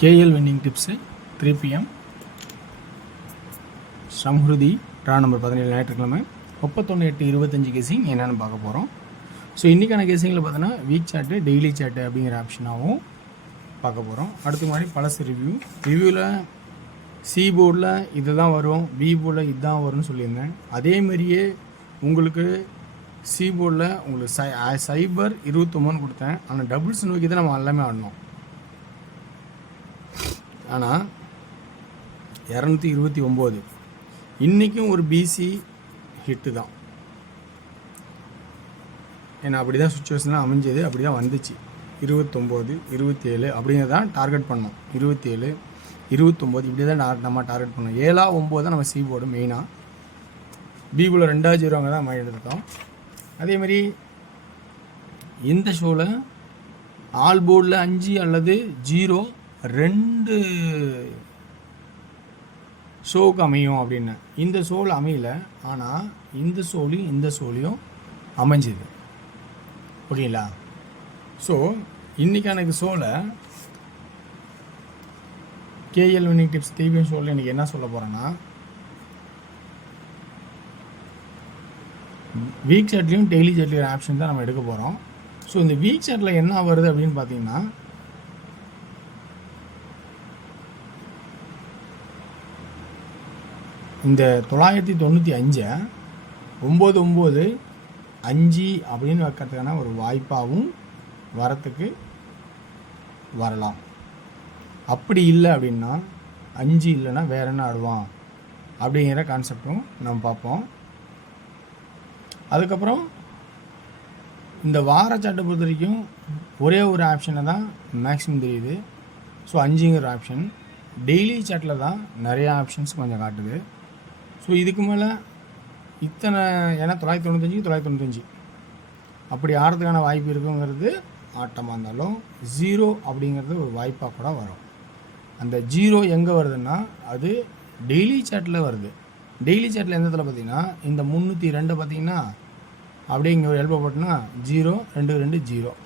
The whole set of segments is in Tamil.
KL winning tips 3 PM Samhruthi draw number 17 ஞாயிற்றுக்கிழமை 31/8/25 கேசிங் என்னென்னு பார்க்க போகிறோம். ஸோ இன்றைக்கான கேசிங்கில் பார்த்தோன்னா வீக் சார்ட்டு டெய்லி சார்ட்டு அப்படிங்கிற ஆப்ஷனாகவும் பார்க்க போகிறோம். அடுத்த மாதிரி பழசு ரிவ்யூவில் சி போர்டில் இது தான் வரும், பி போர்டில் இதுதான் வரும்னு சொல்லியிருந்தேன். அதேமாரியே உங்களுக்கு சி போர்டில் உங்களுக்கு சைபர் 29 கொடுத்தேன். ஆனால் டபுள்ஸ் நோக்கி தான் நம்ம எல்லாமே ஆடணும். ஆனால் 229 இன்றைக்கும் ஒரு பிசி ஹிட்டு தான். ஏன்னா அப்படி தான் சுச்சுவேஷன்லாம் அமைஞ்சது, அப்படி தான் வந்துச்சு. 29 27 அப்படிங்கிறது தான் டார்கெட் பண்ணோம். 27 29 இப்படி தான் நம்ம டார்கெட் பண்ணோம். 7 9 தான் நம்ம சி போர்டு மெயினாக. பி போர்டில் 2வது 0 தான் மைண்ட் எடுத்தோம். அதேமாதிரி இந்த ஷோவில் ஆல் போர்டில் 5 அல்லது 0 2 ஷோவுக்கு அமையும் அப்படின்னு. இந்த ஷோவில் அமையல, ஆனால் இந்த ஷோலையும் அமைஞ்சுது. ஓகேங்களா? ஸோ இன்றைக்கான ஷோவில் கேஎல் வின்னிங் டிப்ஸ் டிவிஎம் ஷோவில் இன்றைக்கி என்ன சொல்ல போகிறேன்னா, வீக் சார்ட்லேயும் டெய்லி சார்ட்லேயும் ஆப்ஷன் தான் நம்ம எடுக்க போகிறோம். ஸோ இந்த வீக் சார்ட்டில் என்ன வருது அப்படின்னு பார்த்தீங்கன்னா, இந்த 995 99 அப்படின்னு வைக்கிறதுக்கான ஒரு வாய்ப்பாகவும் வரத்துக்கு வரலாம். அப்படி இல்லை அப்படின்னா 5 இல்லைன்னா வேற என்ன ஆடுவான் அப்படிங்கிற கான்செப்டும் நம்ம பார்ப்போம். அதுக்கப்புறம் இந்த வார சாட்டை பொறுத்த வரைக்கும் ஒரே ஒரு ஆப்ஷனை தான் மேக்ஸிமம் தெரியுது. ஸோ 5ங்கிற ஆப்ஷன். டெய்லி சாட்டில் தான் நிறையா ஆப்ஷன்ஸ் கொஞ்சம் காட்டுது. ஸோ இதுக்கு மேலே இத்தனை, ஏன்னா 995 அப்படி ஆடுறதுக்கான வாய்ப்பு இருக்குங்கிறது ஆட்டமாக இருந்தாலும் 0 அப்படிங்கிறது ஒரு வாய்ப்பாக கூட வரும். அந்த 0 எங்கே வருதுன்னா அது டெய்லி சாட்டில் வருது. டெய்லி சாட்டில் எந்த இடத்துல பார்த்தீங்கன்னா இந்த 302 பார்த்தீங்கன்னா அப்படியே இங்கே ஒரு எல்போ போட்டோன்னா 0 2 2 0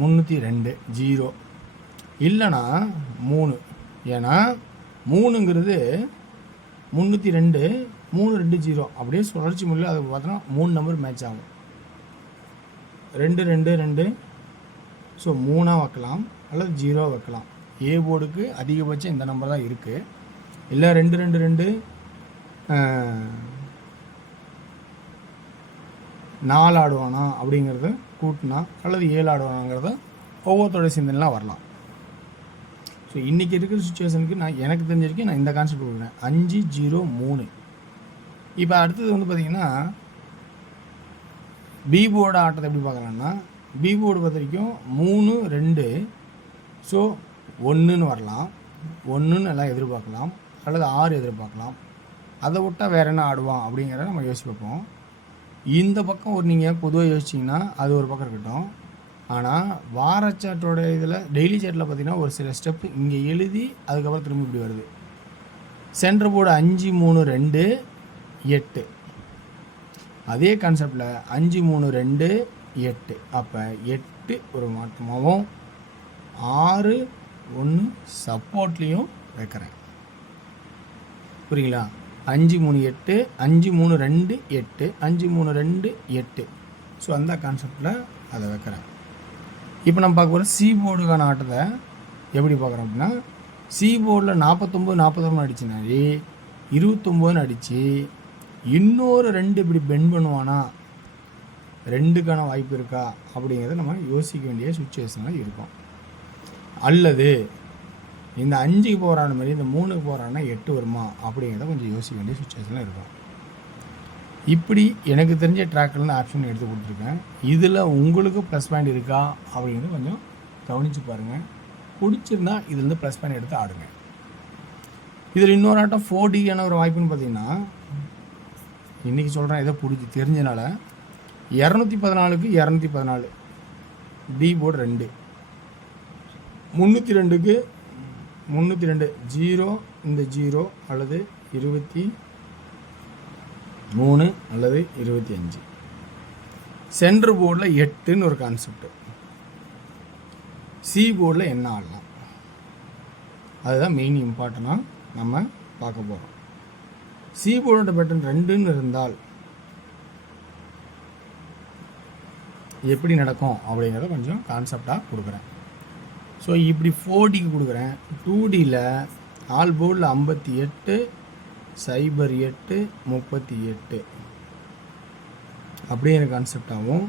302 0 இல்லைன்னா 3. ஏன்னா 3ங்கிறது 302 3 2 0 அப்படியே சுழற்சி முறையில் அது பார்த்தோன்னா 3 நம்பர் மேட்ச் ஆகும். 2 2 2 ஸோ 3 வைக்கலாம் அல்லது 0 வைக்கலாம். ஏ போர்டுக்கு அதிகபட்சம் இந்த நம்பர் தான் இருக்குது. இல்லை 2 2 2 4 ஆடுவானா அப்படிங்கிறத கூட்டினா அல்லது 7 ஆடுவானாங்கிறத ஒவ்வொருத்தோட சிந்தனைலாம் வரலாம். ஸோ இன்றைக்கி இருக்கிற சுச்சுவேஷனுக்கு எனக்கு தெரிஞ்சிருக்கேன் நான் இந்த கான்செப்ட் கொடுக்குறேன். 5 0 3. இப்போ அடுத்தது வந்து பார்த்திங்கன்னா பி போர்டு ஆட்டத்தை எப்படி பார்க்கலான்னா, பி போர்டு பொறுத்த வரைக்கும் 3 2 ஸோ 1ன்னு வரலாம். 1ன்னு எல்லாம் எதிர்பார்க்கலாம் அல்லது 6 எதிர்பார்க்கலாம். அதை விட்டால் வேறு என்ன ஆடுவான் அப்படிங்கிறத நம்ம யோசிச்சு பார்ப்போம். இந்த பக்கம் ஒரு நீங்கள் பொதுவாக யோசிச்சிங்கன்னா அது ஒரு பக்கம் இருக்கட்டும். ஆனால் வார சாட்டோட இதில் டெய்லி சாட்டில் பார்த்திங்கன்னா ஒரு சில ஸ்டெப்பு இங்கே எழுதி அதுக்கப்புறம் திரும்ப இப்படி வருது. Centre board 5 3 2 8. அதே கான்செப்டில் 5 3 2 8. அப்போ 8 ஒரு மாற்றமாகவும் 6 1 சப்போர்ட்லேயும் வைக்கிறேன். புரியுங்களா? 5 3 8 5 3 2 8 5 3 2 8. ஸோ அந்த கான்செப்டில் அதை வைக்கிறேன். இப்போ நம்ம பார்க்க போகிற சி போர்டுக்கான ஆட்டத்தை எப்படி பார்க்குறோம் அப்படின்னா, சி போர்டில் 49 41 அடிச்சுனாலே 29 அடித்து இன்னொரு 2 இப்படி பெண்ட் பண்ணுவானா, 2க்கான வாய்ப்பு இருக்கா அப்படிங்கிறத நம்ம யோசிக்க வேண்டிய சுச்சுவேஷனில் இருக்கும். அல்லது இந்த 5க்கு போகிறான மாதிரி இந்த 3க்கு போகிறான்னா 8 வருமா அப்படிங்கிறத கொஞ்சம் யோசிக்க வேண்டிய சுச்சுவேஷனில் இருக்கும். இப்படி எனக்கு தெரிஞ்ச ட்ராக்கில் ஆப்ஷன் எடுத்து கொடுத்துருக்கேன். இதில் உங்களுக்கு ப்ளஸ் பாயிண்ட் இருக்கா அப்படிங்கிறது கொஞ்சம் கவனித்து பாருங்கள். பிடிச்சிருந்தா இதுலேருந்து ப்ளஸ் பாயிண்ட் எடுத்து ஆடுங்க. இதில் இன்னொரு ஆட்டம் 4Dயான ஒரு வாய்ப்புன்னு பார்த்தீங்கன்னா, இன்றைக்கி சொல்கிறேன் இதை பிடிச்சி தெரிஞ்சனால 214க்கு 214 டி போர்டு 2 302க்கு 302 0 இந்த 0 அல்லது 23 அல்லது 25. சென்டர் போர்டில் 8ன்னு ஒரு கான்செப்ட். சி போர்டில் என்ன ஆடலாம்? அதுதான் மெயின் இம்பார்ட்டனாக நம்ம பார்க்க போகிறோம். சி போர்டோட பேட்டர்ன் 2ன்னு இருந்தால் எப்படி நடக்கும் அப்படிங்கிறத கொஞ்சம் கான்செப்டாக கொடுக்குறேன். ஸோ இப்படி 4Dக்கு கொடுக்குறேன். 2Dயில் ஆல் போர்டில் 58 08 38 அப்படிங்கிற கான்செப்டாகவும்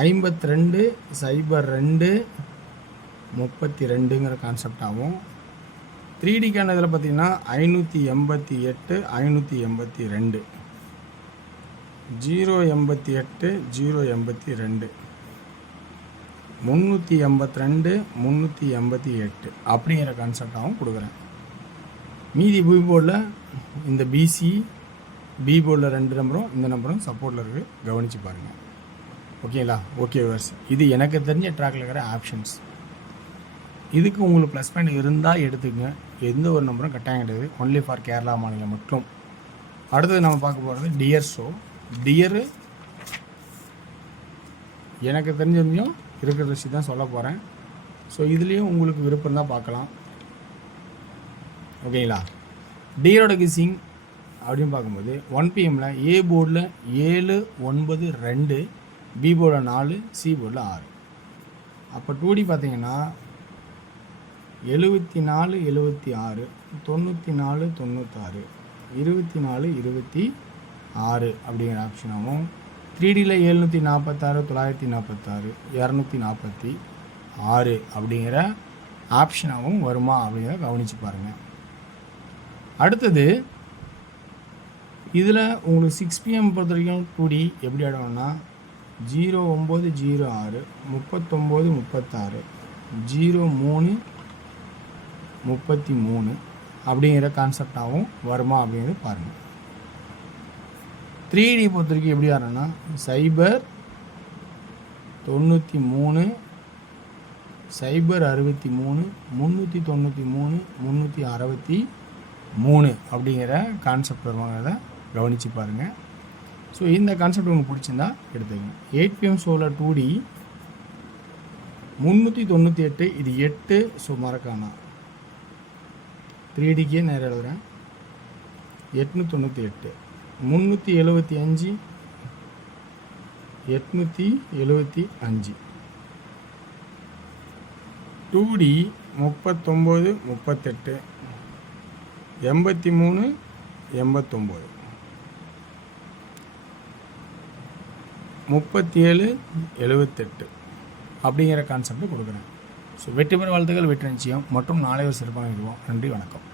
52 02 32ங்கிற கான்செப்டாகவும் 3Dக்கான இதில் பார்த்திங்கன்னா 588 582 088 082 382 388 அப்படிங்கிற கான்செப்டாகவும் கொடுக்குறேன். மீதி பி போர்டில் இந்த பிசி பி போர்டில் 2 நம்பரும் இந்த நம்பரும் சப்போர்ட்டில் இருக்குது, கவனித்து பாருங்கள். ஓகேங்களா? ஓகே வர்ஸ், இது எனக்கு தெரிஞ்ச ட்ராக்கில் இருக்கிற ஆப்ஷன்ஸ். இதுக்கு உங்களுக்கு ப்ளஸ் பாயிண்ட் இருந்தால் எடுத்துக்கங்க, எந்த ஒரு நம்பரும் கட்டாயம் கிடையாது, ஒன்லி ஃபார் கேரளா மாநிலம் மட்டும். அடுத்தது நம்ம பார்க்க போகிறது டியர் ஷோ. டியரு எனக்கு தெரிஞ்சதையும் இருக்கிற விஷயம் தான் சொல்ல போகிறேன். ஸோ இதுலேயும் உங்களுக்கு விருப்பம் தான் பார்க்கலாம். ஓகேங்களா? டியரோட கிசிங் அப்படின்னு பார்க்கும்போது 1 PM ஏ போர்டில் 7 9 2, பி போர்டில் 4, சி போர்டில் 6. அப்போ 2D பார்த்தீங்கன்னா 74 76 94 96 24 26 அப்படிங்கிற ஆப்ஷனாகவும் 3Dயில் 746 946 246 அப்படிங்கிற ஆப்ஷனாகவும் வருமா அப்படிங்கிறத கவனித்து பாருங்கள். அடுத்தது இதில் உங்களுக்கு 6 PM பொறுத்த வரைக்கும் 2D எப்படி ஆடணும்னா 0906 39 36 03 33 அப்படிங்கிற கான்செப்டாகவும் வருமா அப்படிங்கிறது பாருங்கள். 3D பொறுத்த வரைக்கும் எப்படி ஆடணும்னா 0 93 0 63 393 363 அப்படிங்கிற கான்செப்ட் வருவாங்கிறத கவனித்து பாருங்கள். ஸோ இந்த கான்செப்ட் உங்களுக்கு பிடிச்சிருந்தா எடுத்துக்கங்க. 8 PM ஷோவில் 2D 398, இது 8. ஸோ மறக்கானா 3Dக்கே நேரம் எழுதுகிறேன். 898 375 875 2D 39 38 83 89 37 78 அப்படிங்கிற கான்செப்ட் கொடுக்குறேன். ஸோ வெற்றி பெற வாழ்த்துக்கள், வெற்றி நிச்சயம் மற்றும் நாளை ஒரு சிறப்பான இதுவோம். நன்றி, வணக்கம்.